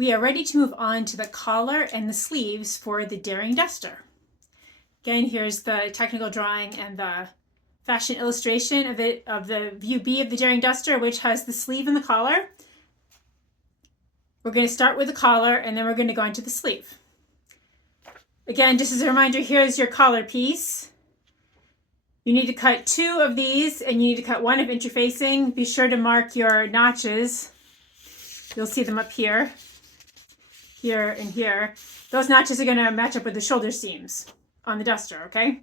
we are ready to move on to the collar and the sleeves for the Daring Duster. Again, here's the technical drawing and the fashion illustration of the view B of the Daring Duster, which has the sleeve and the collar. We're going to start with the collar and then we're going to go into the sleeve. Again, just as a reminder, here's your collar piece. You need to cut 2 of these and you need to cut 1 of interfacing. Be sure to mark your notches. You'll see them up here, here, and here. Those notches are going to match up with the shoulder seams on the duster, okay?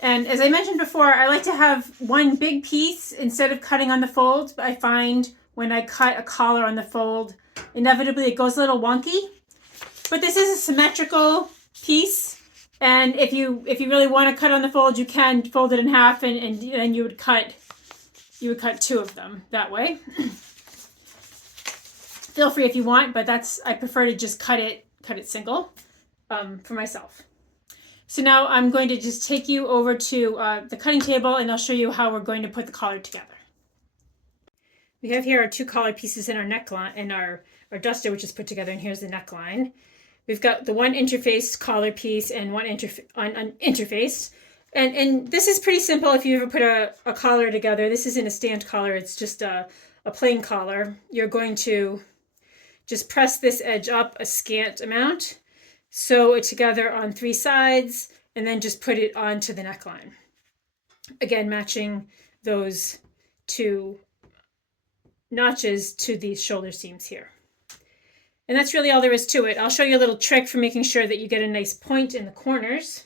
And as I mentioned before, I like to have one big piece instead of cutting on the fold. But I find when I cut a collar on the fold, inevitably it goes a little wonky. But this is a symmetrical piece. And if you really want to cut on the fold, you can fold it in half and then you would cut 2 of them that way. Feel free if you want, but I prefer to just cut it single for myself. So now I'm going to just take you over to the cutting table and I'll show you how we're going to put the collar together. We have here our 2 collar pieces in our neckline, in our duster, which is put together, and here's the neckline. We've got the one interfaced collar piece and one interfaced. And this is pretty simple if you ever put a collar together. This isn't a stand collar, it's just a plain collar. You're going to just press this edge up a scant amount, sew it together on 3 sides, and then just put it onto the neckline. Again, matching those 2 notches to these shoulder seams here. And that's really all there is to it. I'll show you a little trick for making sure that you get a nice point in the corners.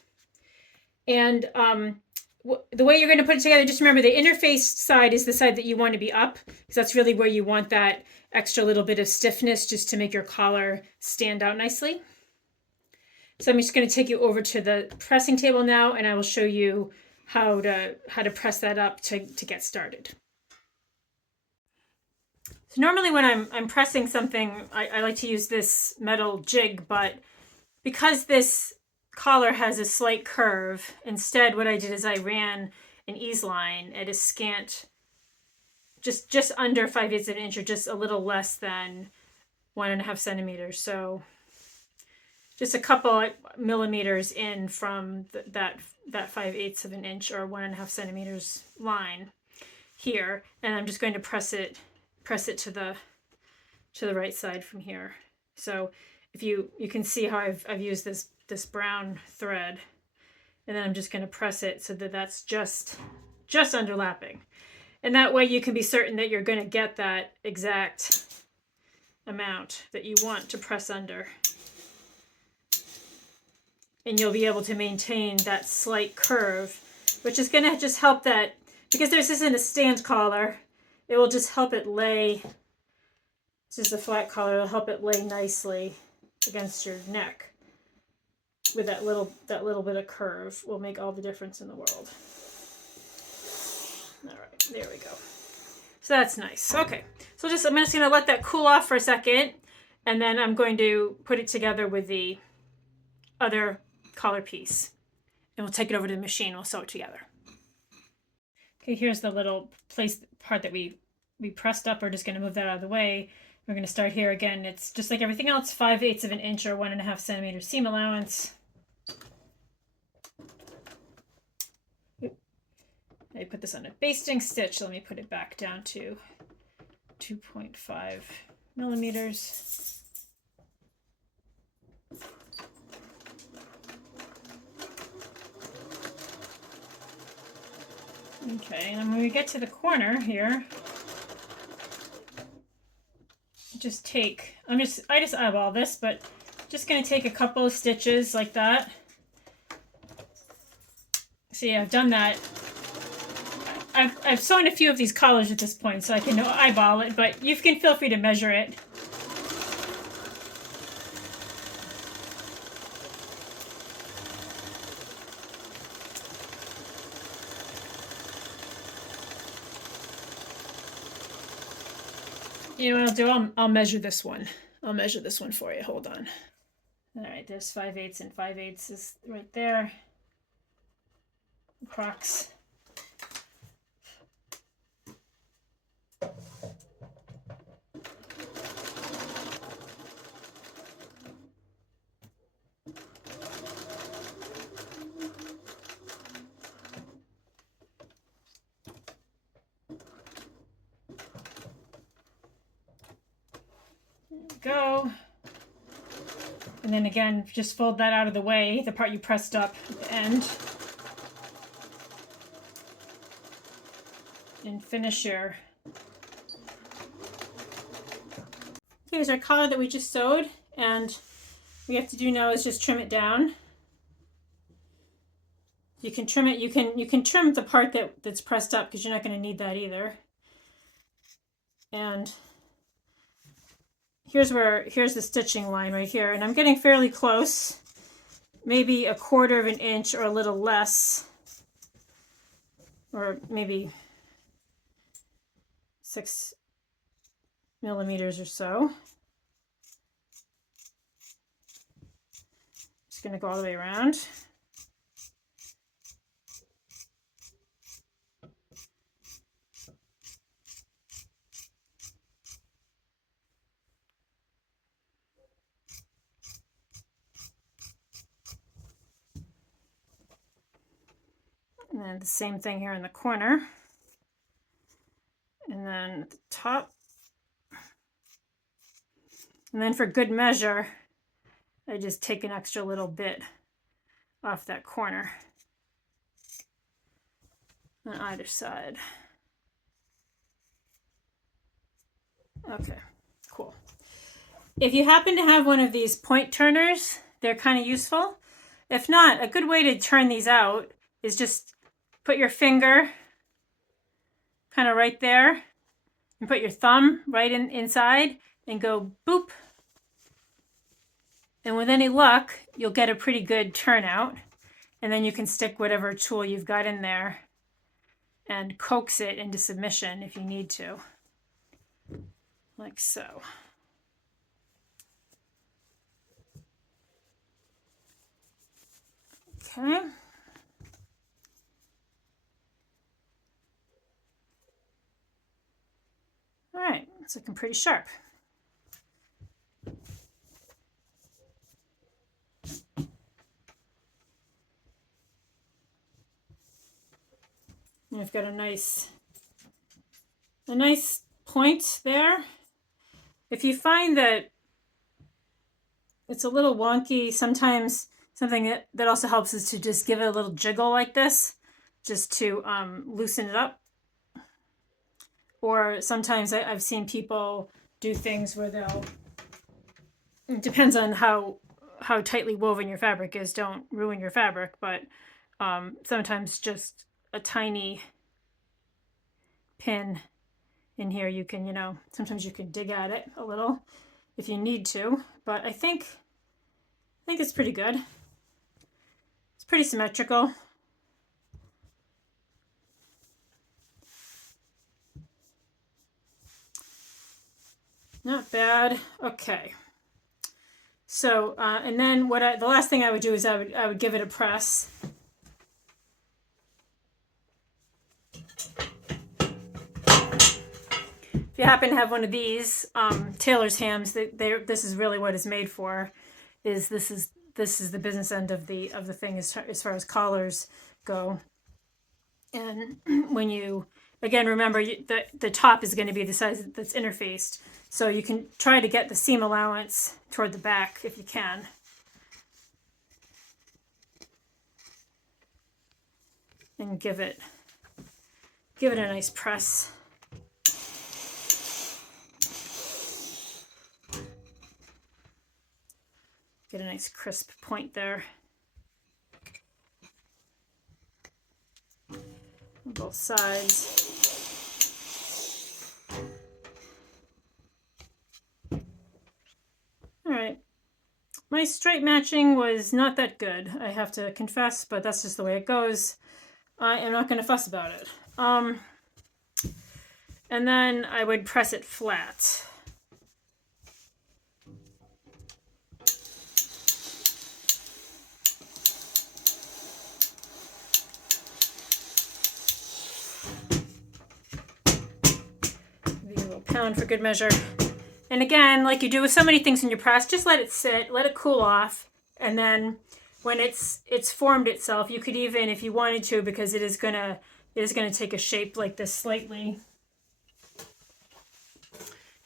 And the way you're going to put it together, just remember the interfaced side is the side that you want to be up, because that's really where you want that extra little bit of stiffness just to make your collar stand out nicely. So I'm just going to take you over to the pressing table now, and I will show you how to press that up to get started. So normally when I'm pressing something, I like to use this metal jig, but because this collar has a slight curve, instead what I did is I ran an ease line at a scant, just under 5/8 of an inch, or just a little less than 1.5 centimeters. So just a couple millimeters in from that 5/8 of an inch or 1.5 centimeters line here, and I'm just going to press it to the right side from here. So if you can see how I've used this brown thread, and then I'm just going to press it so that that's just underlapping, and that way you can be certain that you're going to get that exact amount that you want to press under, and you'll be able to maintain that slight curve, which is going to just help that, because this isn't a stand collar, it will just help it lay. This is a flat collar. It'll help it lay nicely against your neck. With that little bit of curve will make all the difference in the world. All right, there we go. So that's nice. Okay, so I'm just going to let that cool off for a second, and then I'm going to put it together with the other collar piece, and we'll take it over to the machine. We'll sew it together. Okay, here's the little part that we pressed up. We're just going to move that out of the way. We're going to start here again. It's just like everything else, 5/8 of an inch or 1.5 centimeter seam allowance. I put this on a basting stitch. Let me put it back down to 2.5 millimeters. Okay, and when we get to the corner here, I just eyeball this, but just going to take a couple of stitches like that. See, I've done that. I've sewn a few of these collars at this point, so I can eyeball it, but you can feel free to measure it. You know what I'll do? I'll measure this one. I'll measure this one for you. Hold on. All right, there's 5/8 and 5/8 is right there. Crocs. go. And then again, just fold that out of the way, the part you pressed up at the end. And finish your... Here's our collar that we just sewed, and what we have to do now is just trim it down. You can trim it, you can trim the part that's pressed up because you're not going to need that either. And here's the stitching line right here, and I'm getting fairly close, maybe 1/4 of an inch or a little less, or maybe 6 millimeters or so. Just going to go all the way around. And then the same thing here in the corner. And then at the top. And then for good measure, I just take an extra little bit off that corner on either side. Okay, cool. If you happen to have one of these point turners, they're kind of useful. If not, a good way to turn these out is just put your finger kind of right there and put your thumb right inside and go boop. And with any luck, you'll get a pretty good turnout. And then you can stick whatever tool you've got in there and coax it into submission if you need to. Like so. Okay. All right, it's looking pretty sharp. And I've got a nice point there. If you find that it's a little wonky, sometimes something that also helps is to just give it a little jiggle like this, just to loosen it up. Or sometimes I've seen people do things where they'll, it depends on how tightly woven your fabric is, don't ruin your fabric, but sometimes just a tiny pin in here, you can, sometimes you can dig at it a little if you need to, but I think it's pretty good. It's pretty symmetrical. Not bad. Okay. So, and then the last thing I would do is I would give it a press. If you happen to have one of these tailor's hams, this is really what it's made for. This is the business end of the thing as far as collars go. And when you again remember the top is going to be the size that's interfaced, so you can try to get the seam allowance toward the back if you can. And give it a nice press. Get a nice crisp point there. On both sides. All right. My stripe matching was not that good, I have to confess, but that's just the way it goes. I am not going to fuss about it. And then I would press it flat. Pound for good measure. And again, like you do with so many things in your press, just let it sit, let it cool off, and then when it's formed itself, you could even, if you wanted to, because it is gonna take a shape like this slightly,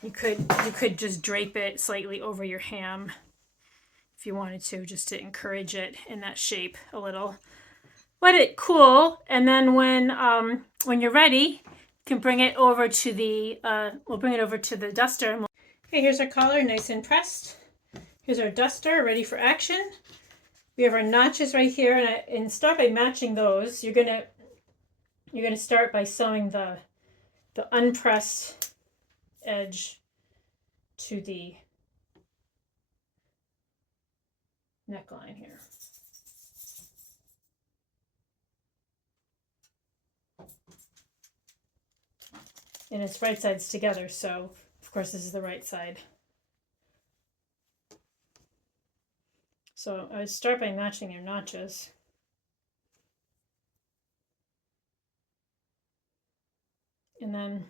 You could just drape it slightly over your ham if you wanted to, just to encourage it in that shape a little. Let it cool, and then when you're ready, you can bring it over to the we'll bring it over to the duster. Okay, here's our collar, nice and pressed. Here's our duster, ready for action. We have our notches right here, and start by matching those. You're gonna start by sewing the unpressed edge to the neckline here. And it's right sides together, so of course this is the right side. So I would start by matching your notches. And then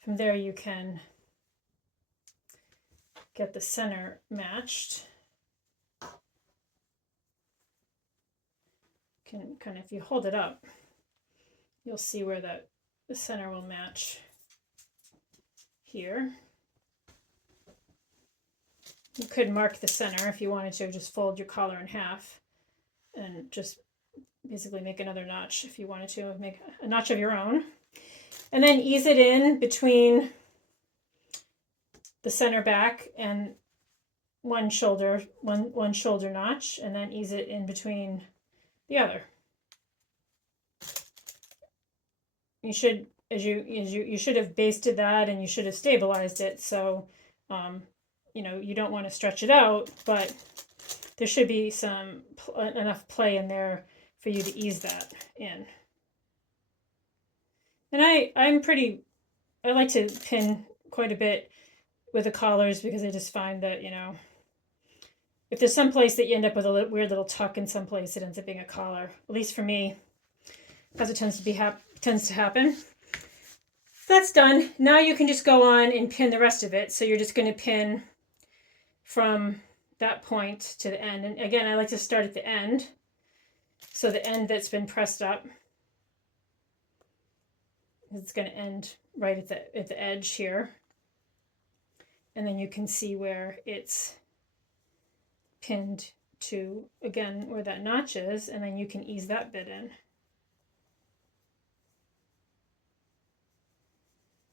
from there you can get the center matched. Can kind of, if you hold it up, you'll see where the center will match here. You could mark the center if you wanted to, just fold your collar in half and just basically make another notch if you wanted to, make a notch of your own. And then ease it in between the center back and one shoulder notch, and then ease it in between the other. You should, you should have basted that, and you should have stabilized it. So, you know, you don't want to stretch it out, but there should be enough play in there for you to ease that in. And I like to pin quite a bit with the collars, because I just find that, you know, if there's some place that you end up with a weird little tuck in some place, it ends up being a collar. At least for me, as it tends to happen. That's done. Now you can just go on and pin the rest of it. So you're just going to pin from that point to the end. And again, I like to start at the end. So the end that's been pressed up, it's going to end right at the edge here. And then you can see where it's pinned to, again, where that notch is, and then you can ease that bit in.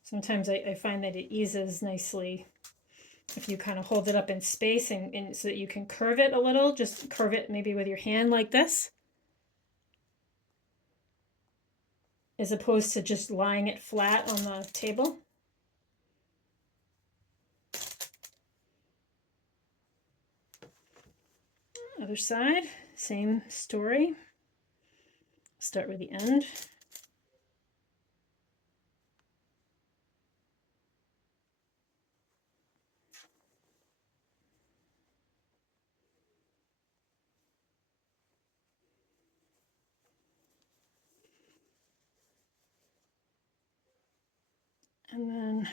Sometimes I find that it eases nicely if you kind of hold it up in space, and so that you can curve it a little. Just curve it maybe with your hand like this, as opposed to just lying it flat on the table. Other side, same story. Start with the end. And then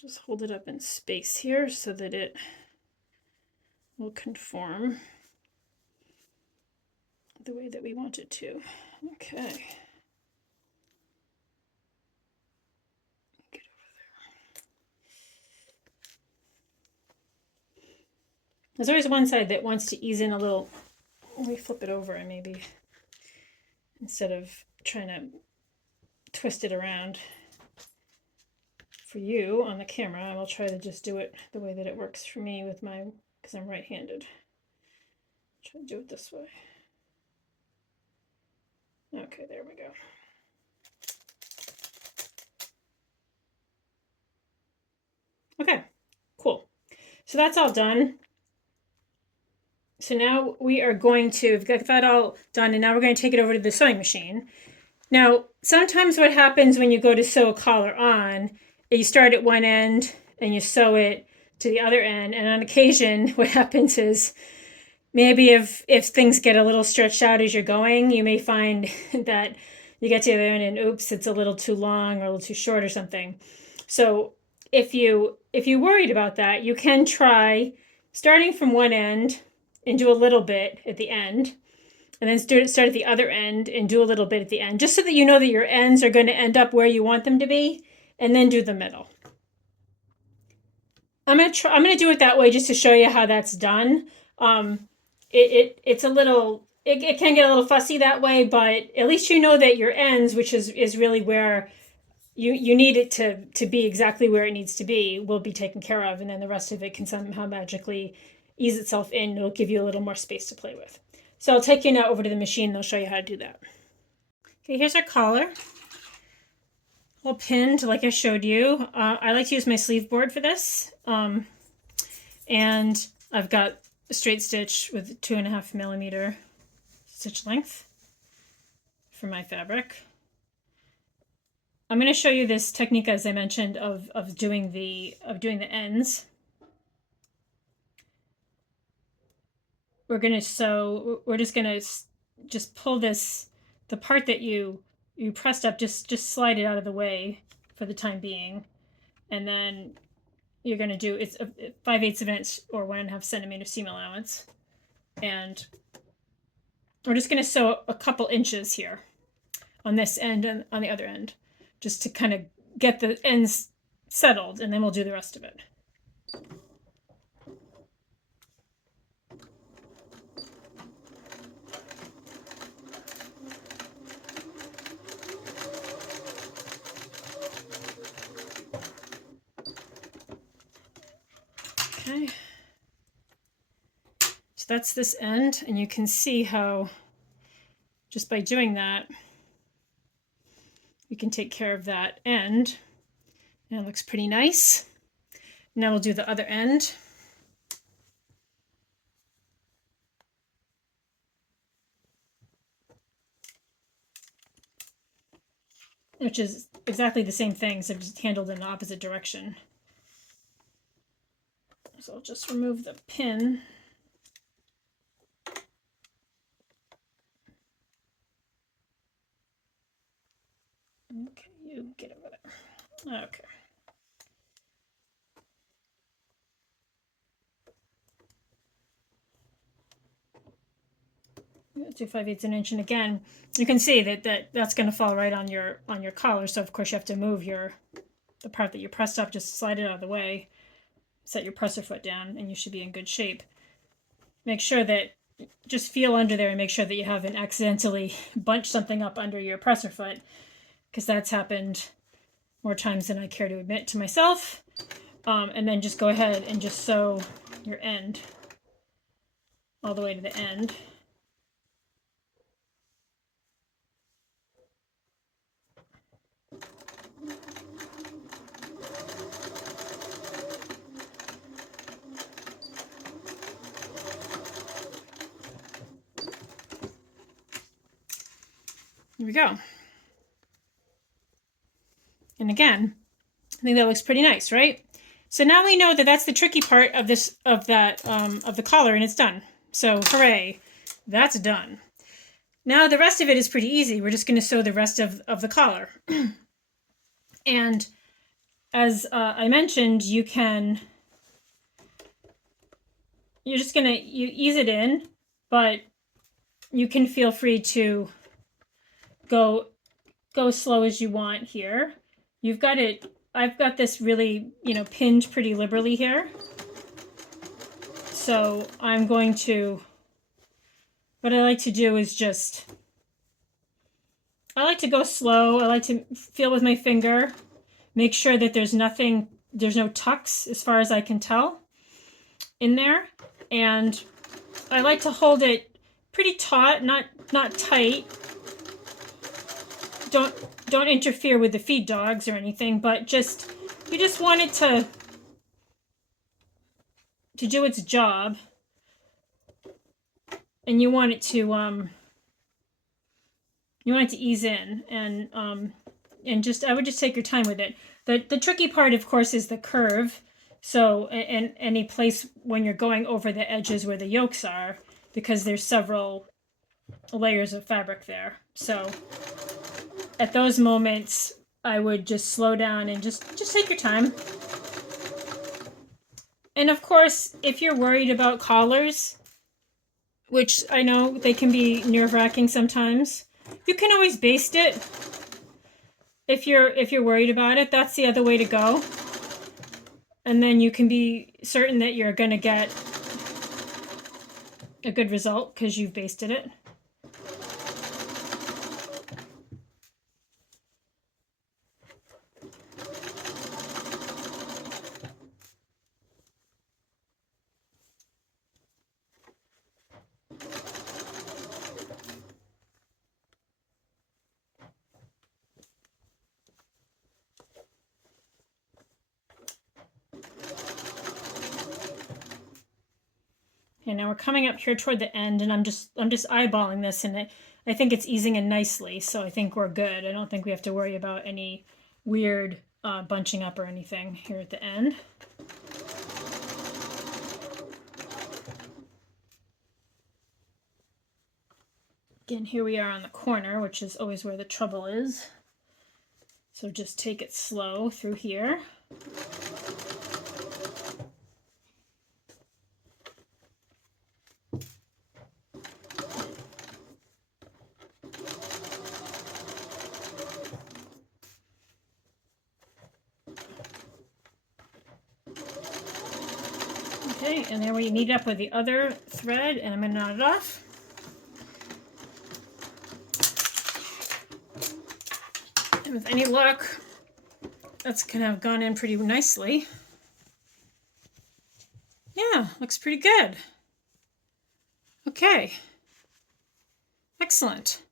just hold it up in space here so that it will conform the way that we want it to. Okay. Get over there. There's always one side that wants to ease in a little. Let me flip it over, and maybe instead of trying to twist it around for you on the camera, I will try to just do it the way that it works for me with my, because I'm right-handed. Try to do it this way. Okay, there we go. Okay, cool. So that's all done. So now we are going to, we've got that all done, and now we're going to take it over to the sewing machine. Now, sometimes what happens when you go to sew a collar on, you start at one end and you sew it to the other end, and on occasion what happens is maybe if things get a little stretched out as you're going, you may find that you get to the other end and oops, it's a little too long or a little too short or something. So if you're worried about that, you can try starting from one end and do a little bit at the end, and then start at the other end and do a little bit at the end, just so that you know that your ends are going to end up where you want them to be, and then do the middle. I'm gonna do it that way just to show you how that's done. It's a little, it can get a little fussy that way, but at least you know that your ends, which is really where you need it to be exactly where it needs to be, will be taken care of, and then the rest of it can somehow magically ease itself in. It'll give you a little more space to play with. So I'll take you now over to the machine and I'll show you how to do that. Okay, here's our collar. All pinned like I showed you. I like to use my sleeve board for this. And I've got a straight stitch with 2.5 millimeter stitch length for my fabric. I'm going to show you this technique, as I mentioned, of doing the ends. We're just going to pull this, the part that you pressed up, just slide it out of the way for the time being, and then you're going to do, it's a 5/8 of an inch or 1.5 centimeter seam allowance, and we're just going to sew a couple inches here on this end and on the other end, just to kind of get the ends settled, and then we'll do the rest of it. Okay, so that's this end, and you can see how just by doing that we can take care of that end, and it looks pretty nice. Now we'll do the other end. Which is exactly the same thing, except it's handled in the opposite direction. So I'll just remove the pin. Okay, you get over there. Okay. Do 5/8 an inch, and again, you can see that's going to fall right on your collar. So of course you have to move the part that you pressed up, just slide it out of the way, set your presser foot down, and you should be in good shape. Make sure that, just feel under there and make sure that you haven't accidentally bunched something up under your presser foot, because that's happened more times than I care to admit to myself. And then just go ahead and just sew your end all the way to the end. Here we go. And again, I think that looks pretty nice, right? So now we know that that's the tricky part of this, of the collar, and it's done. So hooray, that's done. Now the rest of it is pretty easy. We're just going to sew the rest of the collar. And as I mentioned, you're just going to ease it in, but you can feel free to go slow as you want here. You've got it, I've got this really, pinned pretty liberally here. So I'm going to, what I like to do is I like to go slow. I like to feel with my finger, make sure that there's no tucks as far as I can tell in there. And I like to hold it pretty taut, not tight. Don't interfere with the feed dogs or anything, but you just want it to do its job, and you want it to ease in, and just, I would just take your time with it. The tricky part, of course, is the curve. So, and any place when you're going over the edges where the yokes are, because there's several layers of fabric there. So at those moments, I would just slow down and just take your time. And of course, if you're worried about collars, which I know they can be nerve-wracking sometimes. You can always baste it if you're worried about it. That's the other way to go. And then you can be certain that you're going to get a good result because you've basted it. Okay, now we're coming up here toward the end, and I'm just eyeballing this, and I think it's easing in nicely, so I think we're good. I don't think we have to worry about any weird bunching up or anything here at the end. Again, here we are on the corner, which is always where the trouble is. So just take it slow through here. Okay, and then we knead up with the other thread, and I'm going to knot it off. And with any luck, that's going to have gone in pretty nicely. Yeah, looks pretty good. Okay. Excellent.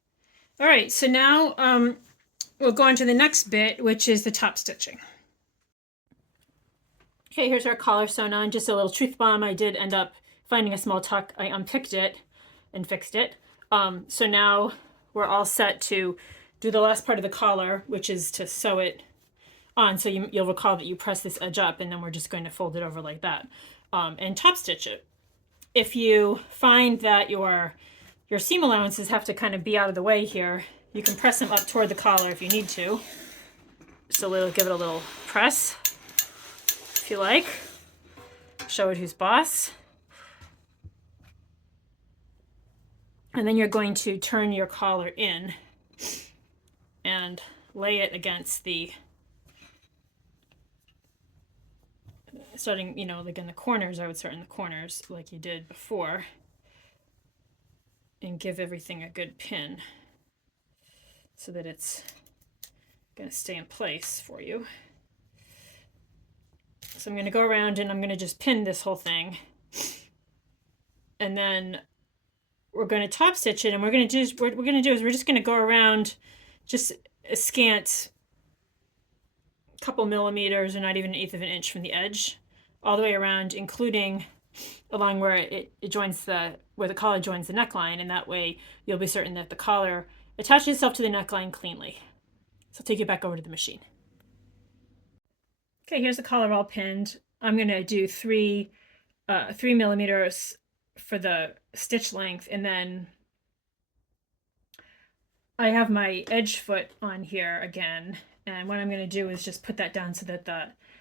All right, so now we'll go on to the next bit, which is the top stitching. Okay, here's our collar sewn on, just a little truth bomb. I did end up finding a small tuck. I unpicked it and fixed it. So now we're all set to do the last part of the collar, which is to sew it on. So you'll recall that you press this edge up, and then we're just going to fold it over like that and top stitch it. If you find that your seam allowances have to kind of be out of the way here, you can press them up toward the collar if you need to. So we'll give it a little press. If you like, show it who's boss. And then you're going to turn your collar in and lay it against the, starting, like in the corners. I would start in the corners like you did before and give everything a good pin so that it's going to stay in place for you. So I'm going to go around and I'm going to just pin this whole thing. And then we're going to top stitch it, and we're going to do we're just going to go around just a scant couple millimeters, or not even 1/8 of an inch from the edge, all the way around, including along where it joins where the collar joins the neckline, and that way you'll be certain that the collar attaches itself to the neckline cleanly. So I'll take you back over to the machine. Okay, here's the collar all pinned. I'm going to do 3 millimeters for the stitch length, and then I have my edge foot on here again, and what I'm going to do is just put that down so that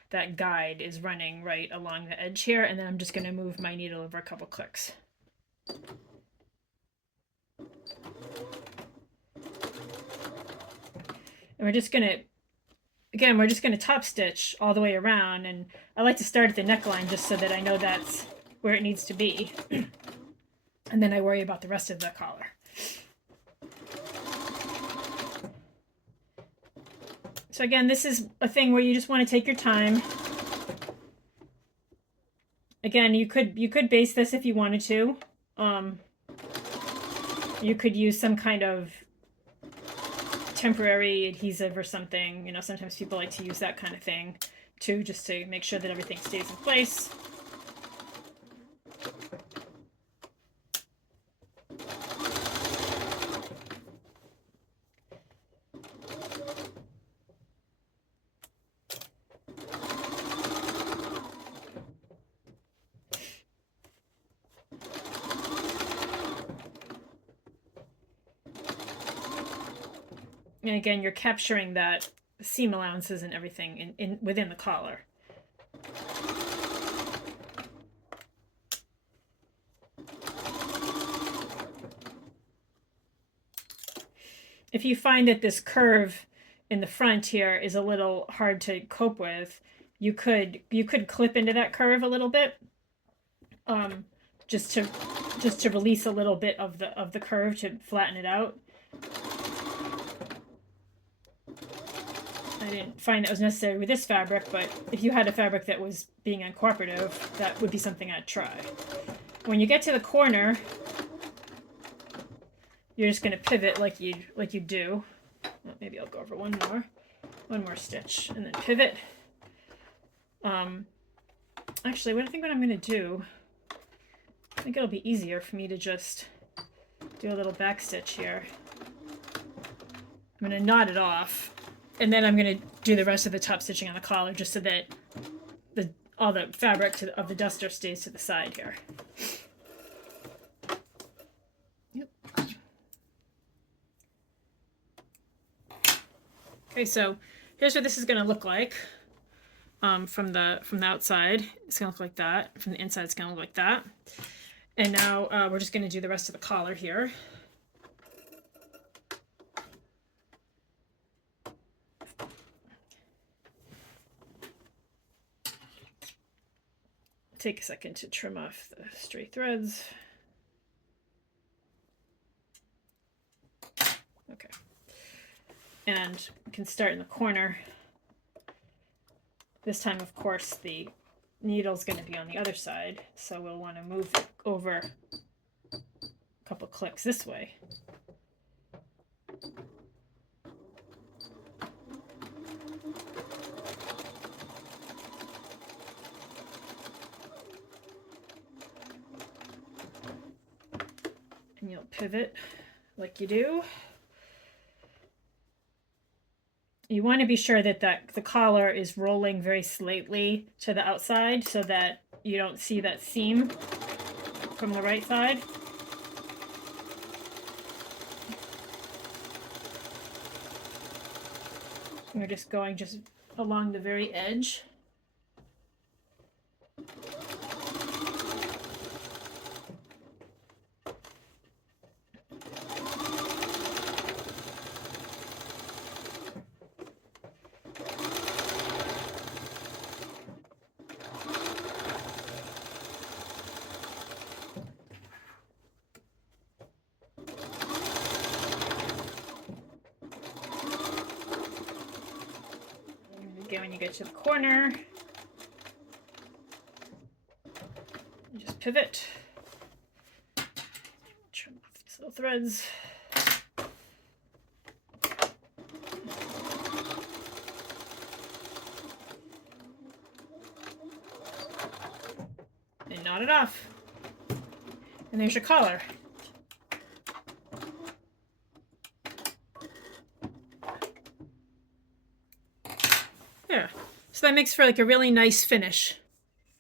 that guide is running right along the edge here, and then I'm just going to move my needle over a couple clicks. And we're just going to top stitch all the way around, and I like to start at the neckline just so that I know that's where it needs to be. And then I worry about the rest of the collar. So again, this is a thing where you just want to take your time. Again, you could baste this if you wanted to. You could use some kind of temporary adhesive or something. Sometimes people like to use that kind of thing too, just to make sure that everything stays in place. And again, you're capturing that seam allowances and everything within the collar. if you find that this curve in the front here is a little hard to cope with, you could clip into that curve a little bit, just to release a little bit of the curve to flatten it out. I didn't find that was necessary with this fabric, but if you had a fabric that was being uncooperative, that would be something I'd try. When you get to the corner, you're just going to pivot like you do. Well, maybe I'll go over one more stitch and then pivot. Actually, I think what I'm going to do, I think it'll be easier for me to just do a little back stitch here. I'm going to knot it off, and then I'm going to do the rest of the top stitching on the collar, just so that all the fabric of the duster stays to the side here. Yep. Okay, so here's what this is going to look like from the outside. It's going to look like that. From the inside, it's going to look like that. And now we're just going to do the rest of the collar here. Take a second to trim off the stray threads. Okay. And we can start in the corner. This time, of course, the needle's going to be on the other side, so we'll want to move it over a couple clicks this way. And you'll pivot like you do. You want to be sure that the collar is rolling very slightly to the outside so that you don't see that seam from the right side. We're just going along the very edge. Again, when you get to the corner, you just pivot, trim off these little threads. And knot it off. And there's your collar. There. So that makes for like a really nice finish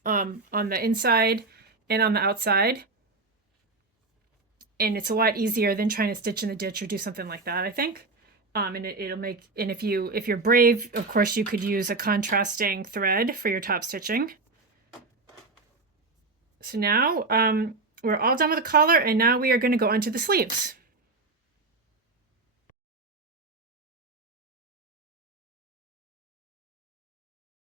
on the inside and on the outside. And it's a lot easier than trying to stitch in the ditch or do something like that, I think. And it'll make, and if you're brave, of course, you could use a contrasting thread for your top stitching. So now we're all done with the collar, and now we are going to go onto the sleeves.